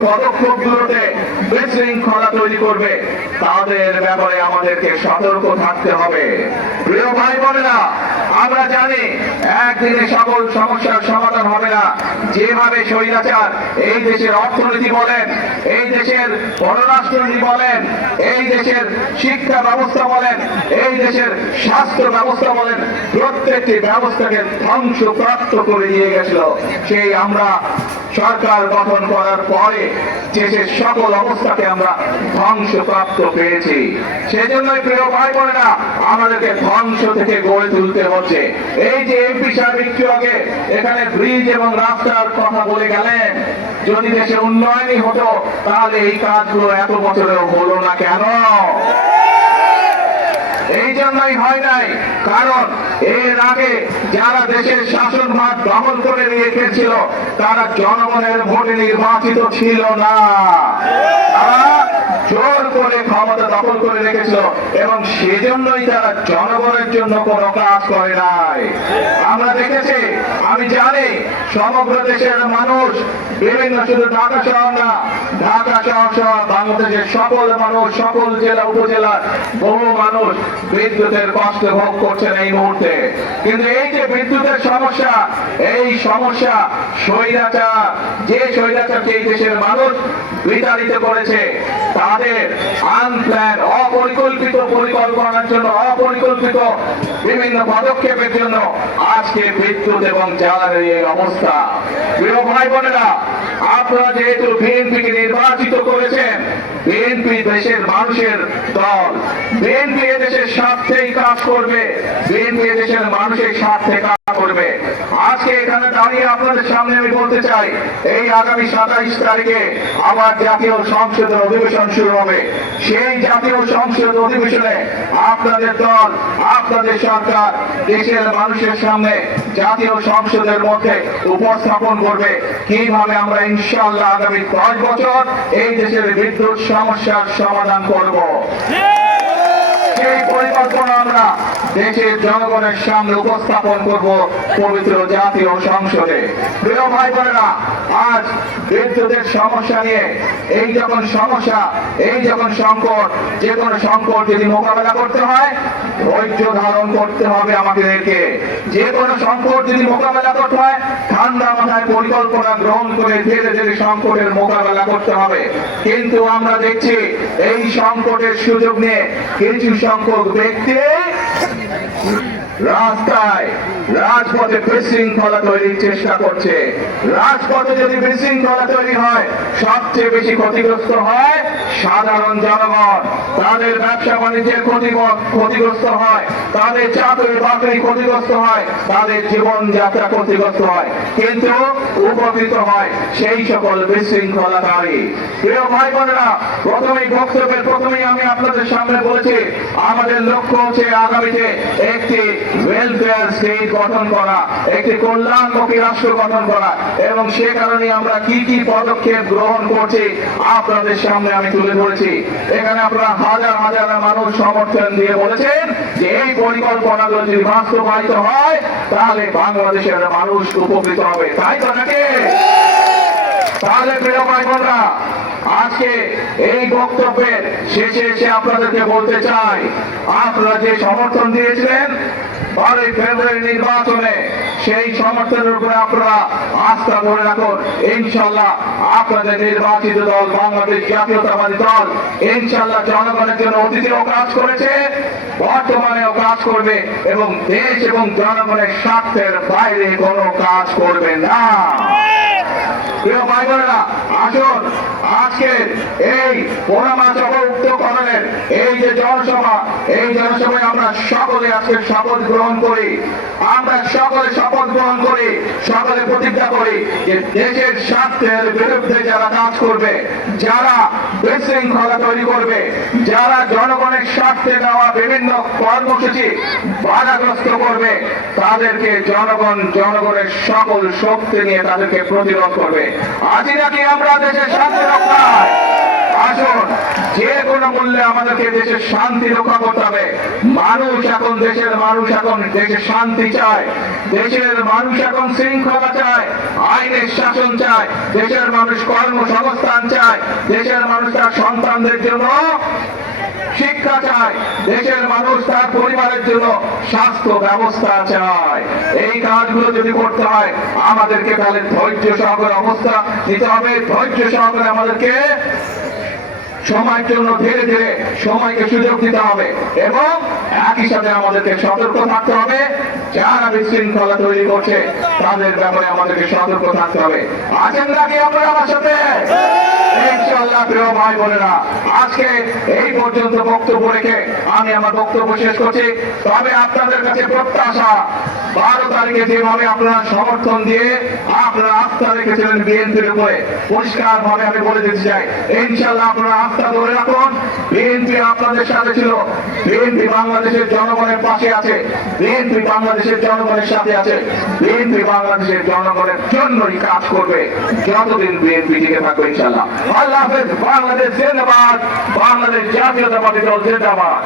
পদক্ষেপগুলোতে বিশৃঙ্খলা তৈরি করবে তাদের ব্যাপারে আমাদেরকে সতর্ক থাকতে হবে। প্রিয় ভাই বোনেরা, আমরা জানি একদিনে সকল সমস্যার সমাধান হবে না। যেভাবে স্বৈরাচার এই দেশের অর্থনীতি বলেন, এই দেশের পররাষ্ট্রনীতি বলেন, এই দেশের শিক্ষা ব্যবস্থা বলেন, এই দেশের স্বাস্থ্য ব্যবস্থা বলেন, প্রত্যেকটি ব্যবস্থাকে ধ্বংসপ্রাপ্ত করে দিয়ে গেছিল, সেই আমরা সরকার গঠন করার পরে দেশের সকল অবস্থাকে আমরা ধ্বংসপ্রাপ্ত পেয়েছি। সেজন্যই প্রিয় ভাই বোনেরা, আমাদেরকে ধ্বংস থেকে গড়ে তুলতে হচ্ছে। এই যে এমপি সাহেব একটু আগে এখানে ব্রিজ এবং রাস্তার কথা বলে গেলেন, যদি দেশে উন্নয়নই হতো তাহলে এই কাজগুলো এত বছরেও হলো না কেন? এই জন্যই হয় নাই, কারণ এর আগে যারা দেশের শাসনভার দখল করে রেখেছিল তারা জনগণের ভোটে নির্বাচিত ছিল না, তারা জোর করে ক্ষমতা দখল করে রেখেছিল এবং সেজন্যই তারা জনগণের জন্য কোনো কাজ করে নাই। আমরা দেখেছি, আমি জানি সমগ্র দেশের মানুষ, বিভিন্ন শুধু ঢাকা শহর না, ঢাকা শহর সহ বাংলাদেশের সকল মানুষ, সকল জেলা উপজেলার বহু মানুষ বিদ্যুতের কষ্ট ভোগ করছেন এই মুহূর্তে। কিন্তু এই যে বিদ্যুতের সমস্যা, এই সমস্যা স্বৈরাচার, যে স্বৈরাচারকে এই দেশের মানুষ বিতাড়িত করেছে, তাদের আনপ্ল্যান, অপরিকল্পিত পরিকল্পনার জন্য, অপরিকল্পিত বিভিন্ন পদক্ষেপের জন্য আজকে বিদ্যুৎ এবং জ্বালানির এই অবস্থা। প্রিয় ভাই বোনেরা, আপনারা যেহেতু বিএনপিকে নির্বাচিত করেছেন, বিএনপি দেশের মানুষের দল, বিএনপি দেশের স্বার্থেই কাজ করবে, বিএনপি দেশের মানুষের স্বার্থে কাজ করবে। আজকে এখানে দাঁড়িয়ে আপনাদের সামনে আমি বলতে চাই, এই আগামী 27 তারিখে আবার জাতীয় সংসদের অধিবেশন শুরু হবে। সেই জাতীয় সংসদ অধিবেশনে আপনাদের দল, আপনাদের সরকার দেশের মানুষের সামনে জাতীয় সংসদের মধ্যে উপস্থাপন করবে কিভাবে আমরা ইনশাআল্লাহ আগামী 10 বছর এই দেশের বিদ্যুৎ সমস্যার সমাধান করব। সেই পরিকল্পনা আমরা দেশের জনগণের সামনে উপস্থাপন করব পবিত্র জাতীয় সংসদে। প্রিয় ভাই বোনেরা, আজ বিদ্যুতের সমস্যা নিয়ে এই যখন সমস্যা, এই যখন সংকট, যে কোনো সংকট যদি মোকাবেলা করতে হয় ধৈর্য ধারণ করতে হবে আমাদেরকে। যে কোনো সংকট যদি মোকাবেলা করতে হয় ঠান্ডা মাথায় পরিকল্পনা গ্রহণ করে ধীরে ধীরে সংকটের মোকাবেলা করতে হবে। কিন্তু আমরা দেখছি এই সংকটের সুযোগ নিয়ে কিছু সংখ্যক ব্যক্তি রাস্তায়, রাজপথে বিশৃঙ্খলা তৈরির চেষ্টা করছে। রাজপথে যদি বিশৃঙ্খলা তৈরি হয় সবচেয়ে বেশি ক্ষতিগ্রস্ত হয় সাধারণ জনগণ। তাদের ব্যবসা বাণিজ্যের ক্ষতিগ্রস্ত হয়, তাদের চাকরি বাকরি ক্ষতিগ্রস্ত হয়, তাদের জীবনযাত্রা ক্ষতিগ্রস্ত হয়, কিন্তু উপকৃত হয় সেই সকল বিশৃঙ্খলাকারী। প্রিয় ভাই বোনেরা, প্রথমেই আমি আপনাদের সামনে বলেছি, আমাদের লক্ষ্য হচ্ছে আগামীতে একটি ওয়েলফেয়ার স্টেট গঠন করা, একটি কল্যাণমুখী রাষ্ট্র গঠন করা, এবং সে কারণে আমরা কি কি পদক্ষেপ গ্রহণ করছি আপনাদের সামনে আমি তুলে ধরেছি। এখানে আপনারা হাজার হাজার মানুষ সমর্থন দিয়ে বলেছেন যে এই পরিকল্পনাগুলো যদি বাস্তবায়িত হয় তাহলে বাংলাদেশের মানুষ উপকৃত হবে, তাই তো নাকি? তাহলে প্রিয় ভাই বোনরা, আজকে এই বক্তব্যের শেষে এসে আপনাদেরকে বলতে চাই, আপনারা যে সমর্থন দিয়েছিলেন 12 ফেব্রুয়ারি নির্বাচনে, সেই সমর্থনের উপরে আপনারা আস্থা ধরে রাখুন। ইনশাআল্লাহ আপনাদের নির্বাচিত দল বাংলাদেশ জাতীয়তাবাদী দল ইনশাআল্লাহ জনগণের জন্য অতীতেও কাজ করেছে, বর্তমানেও কাজ করবে এবং দেশ এবং জনগণের স্বার্থের বাইরে কোনো কাজ করবে না। প্রিয় ভাই বোনেরা, আসুন আজকে এই পোড়ামাছ অবরুদ্ধকরণের এই যে জনসভা, এই জনসভায় আমরা সকলে আজকে শপথ গ্রহণ করি, আমরা সকলে শপথ গ্রহণ করি, সকলে প্রতিজ্ঞা করি যে দেশের স্বার্থের বিরুদ্ধে যারা কাজ করবে, যারা বিশৃঙ্খলা তৈরি করবে, যারা জনগণের স্বার্থে দেওয়া বিভিন্ন কর্মসূচি বাধাগ্রস্ত করবে, তাদেরকে জনগণের সকল শক্তি নিয়ে তাদেরকে প্রতিরোধ করবে। আজই নাকি আমরা দেশের শান্তি রক্ষায়, আসুন, যে কোনো মূল্যে আমাদেরকে দেশের শান্তি রক্ষা করতে হবে। দেশের মানুষ এখন দেশের শান্তি চায়, দেশের মানুষ এখন শৃঙ্খলা চায়, আইনের শাসন চায়, দেশের মানুষ কর্মসংস্থান চায়, দেশের মানুষ তার সন্তানদের জন্য শিক্ষা চায়, দেশের মানুষ তার পরিবারের জন্য স্বাস্থ্য ব্যবস্থা চায়। এই কাজগুলো যদি করতে হয় আমাদেরকে তাহলে ধৈর্য সহকারে অবস্থা নিতে হবে, ধৈর্য সহকারে আমাদেরকে সময়ের জন্য ধীরে ধীরে সময়কে সুযোগ দিতে হবে এবং একই সাথে আমাদেরকে সতর্ক থাকতে হবে। যারা বিশৃঙ্খলা তৈরি করছে তাদের ব্যাপারে আমাদেরকে সতর্ক থাকতে হবে। আছেন নাকি আপনারা আমার সাথে? ইনশাআল্লাহ প্রিয় ভাই বোনেরা, আজকে এই পর্যন্ত বক্তব্য রেখে আমি আমার বক্তব্য শেষ করছি। তবে আপনাদের কাছে প্রত্যাশা, 12 তারিখে যেভাবে আপনারা সমর্থন দিয়ে আপনারা আস্থা রেখেছিলেন বিএনপির উপরে, পরিষ্কার ভাবে আমি বলে দিতে চাই, ইনশাআল্লাহ আপনারা আস্থা ধরে রাখুন। বিএনপি আপনাদের সাথে ছিল, বিএনপি বাংলাদেশের জনগণের পাশে আছে, বিএনপি বাংলাদেশের জনগণের সাথে আছে, বিএনপি বাংলাদেশের জনগণের জন্যই কাজ করবে যতদিন বিএনপি টিকে থাকবে ইনশাআল্লাহ। আল্লাহ হাফেজ। বাংলাদেশ জিন্দাবাদ, বাংলাদেশ জাতীয়তাবাদী দল জিন্দাবাদ।